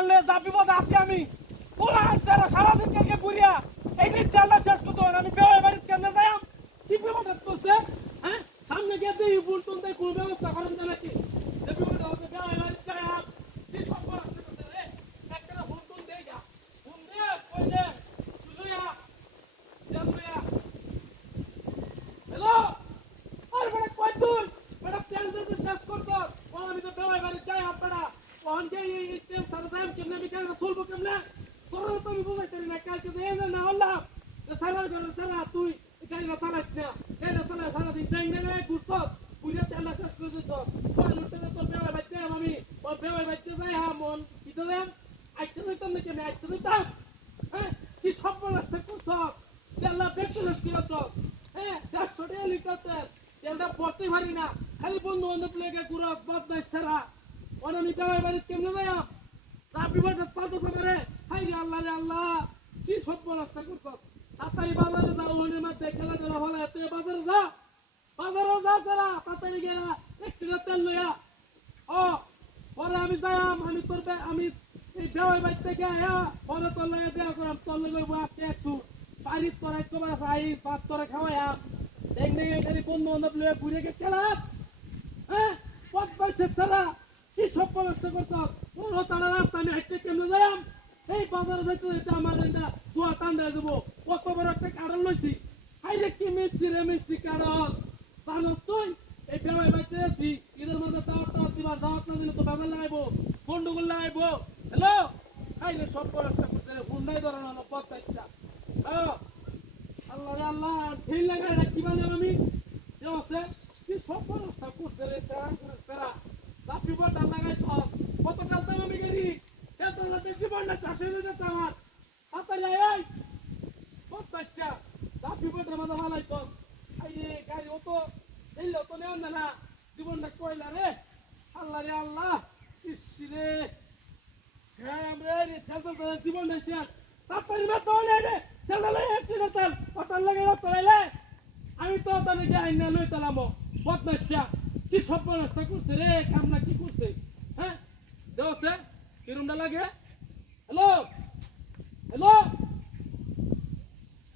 পোলালে যা বিপদ আছি আমি পোলান সারাদিন থেকে ঘুরিয়া এই যে তেলটা শেষ করতে হবে আমি বেওয়াই বাড়িতে কেমনে যাই কি বিপদ করছে হ্যাঁ সামনে গিয়ে দিই বুলটুন দেয় কোনো ব্যবস্থা করেন না নাকি যে বিপদ হচ্ছে বেওয়াই বাড়িতে যাই কি সব করতে করতে রে একটা বুলটুন দেই যা ফোন দে কই দে সুজুয়া জানুয়া হ্যালো আর বড় কই তুই বড় তেল দিতে শেষ করতে আমি তো বেওয়াই বাড়িতে যাই আপনারা ওখান থেকে এই তেল সারা দাম কেমনে বিকাল চলবো কেমনে তোরা তো আমি বুঝাইতে না কালকে এই যে না হল্লা সারা করে সারা তুই গাড়ি না চালাইস না গাড়ি না চালাই সারাদিন ট্রেন নেবে ঘুরছ ঘুরে তেলটা শেষ করে দিত তোর লুটে তোর বেওয়াই বাড়িতে আমি ওর বেওয়াই বাড়িতে যাই হ্যাঁ মন কি দিলাম আইতে দিতাম নাকি আমি আইতে দিতাম হ্যাঁ কি সব নষ্ট করছ তেলটা বেশি নষ্ট করছ হ্যাঁ 150 টাকা লিটার তেল তেলটা পড়তে পারি না খালি বন্ধু বান্ধব লেগে ঘুরো বদমাইশ সারা ওর আমি বেওয়াই বাড়িতে কেমনে যাই যা বিপদ পাতো সামনে হাই রে আল্লাহ কি সব নষ্ট করছ তাড়াতাড়ি বাজারে যাও ওনের মধ্যে খেলাধুলা ভালো তুই বাজারে যা সারা তাড়াতাড়ি গিয়া একটু তেল লইয়া ও পরে আমি যাইম আমি এই বেওয়াই বাড়ি থেকে আয়া পরে তোর লইয়া দেওয়া করাম তোর লইব আপনি একটু বাড়ির তোর একবার আই ভাত তোরে খাওয়াইয়াম দেখ নেই এখানে বন্ধু বান্ধব লইয়া ঘুরে গে খেলাস হ্যাঁ পথ পাইছে সারা কি সব নষ্ট করছ ও তারা রাস্তা আমি হাঁটতে কেমনে যাইম এই বাজারে যাইতে যাইতে আমার এটা দুয়া টান দিয়ে দেবো কত বড় একটা কারণ লইছি হাইরে কি মিষ্টি রে মিষ্টি কারণ জানোস তুই এই বেওয়াই বাড়িতে আছি ঈদের মধ্যে দাওয়াত দিবার দাওয়াত না দিলে তো বাজার লাগাইবো গন্ডগোল লাগাইবো হ্যালো হাইরে সব ব্যবস্থা করছে ফোন নাই ধরো না পথ পাইছা আল্লাহ রে আল্লাহ ঢিল লাগাই রাখি মানে আমি আছে কি সব ব্যবস্থা করছে রে সারা লাফি বড় লাগাইছ কত কাল দাম আমি গেলি এতলা দেখি বন্ডা চাষে যেতে আমার তাড়াতাড়ি আয় পথ পাইছা লাফি বড় মাথা ভালাইছ আইরে গাড়ি অত এই তো নেও না জীবনটা কইলা রে আল্লাহ ইস রে হ্যাঁ আমরা রে চলতে জীবন দেশে তাড়াতাড়ি মা তো নে রে চল একটু চল পতাল লাগে তো এলে আমি তো তাহলে যাই না লই তালামো বদমাইশটা কি সব নষ্ট করছে রে কামনা কি করছে হ্যাঁ দেওছে কিরমটা লাগে হ্যালো হ্যালো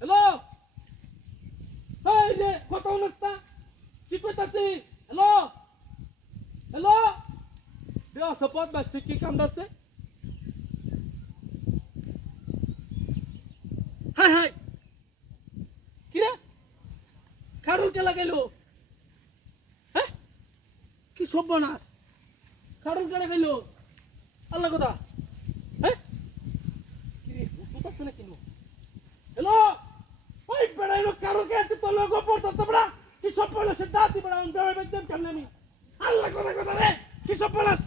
হ্যালো এই যে কত অবস্থা কি কইতাছি হ্যালো হ্যালো দেওছে বদমাইশটা কি কাম দাচ্ছে হাই কি রে খারুল কে লাগাইলো হ্যাঁ কি সব বানাস খারুল কে লাগাইলো আল্লাহ কথা হ্যাঁ কি রে বুঝতাছ না কিনো হ্যালো ওই বেড়াইলো খারুল কে এত লোক পড়তো তোমরা কি সব বানাস দাঁতি বড় আমি বেড়াই বেচম কেন আমি আল্লাহ কথা রে কি সব বানাস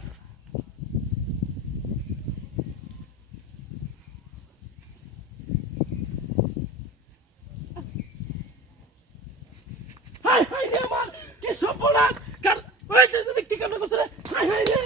হাই রে আমার কি সব বানাস কার ওই যে দেখতে কেমন করছ রে হাই রে